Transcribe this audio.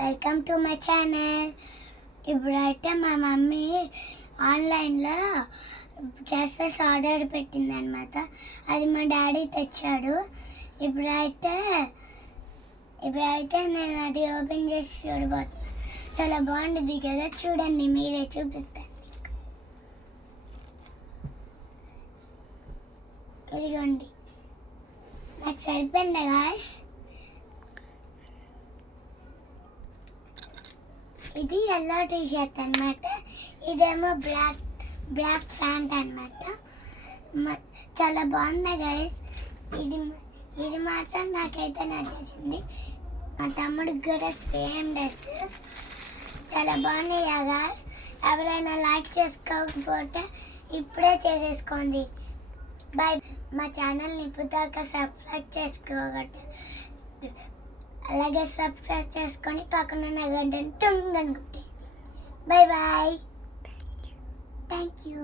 Welcome to my channel. ఇప్పుడైతే మా mummy ఆన్లైన్లో డ్రెస్సెస్ ఆర్డర్ పెట్టిందనమాట. అది మా డాడీ తెచ్చాడు. ఇప్పుడైతే నేను అది ఓపెన్ చేసి చూడబోతున్నాను. చాలా బాగుంటుంది కదా, చూడండి, మీరే చూపిస్తాను. ఇదిగోండి, నాకు సరిపోయింది గాయ్స్. ఇది ఎల్లో టీ షర్ట్ అనమాట, ఇదేమో బ్లాక్ ప్యాంట్ అనమాట. చాలా బాగుంది గైస్. ఇది మాత్రం నాకైతే నచ్చేసింది. మా తమ్ముడికి కూడా సేమ్ డ్రెస్. చాలా బాగున్నాయి కదా. ఎవరైనా లైక్ చేసుకోకపోతే ఇప్పుడే చేసేసుకోండి. బాయ్. మా ఛానల్ని ఇప్పుదాకా సబ్స్క్రైబ్ చేసుకోగట్టు, అలాగే సబ్స్క్రైబ్ చేసుకొని పక్కన గంటని టుంగ్ అనుకుంటే. Bye bye. Thank you.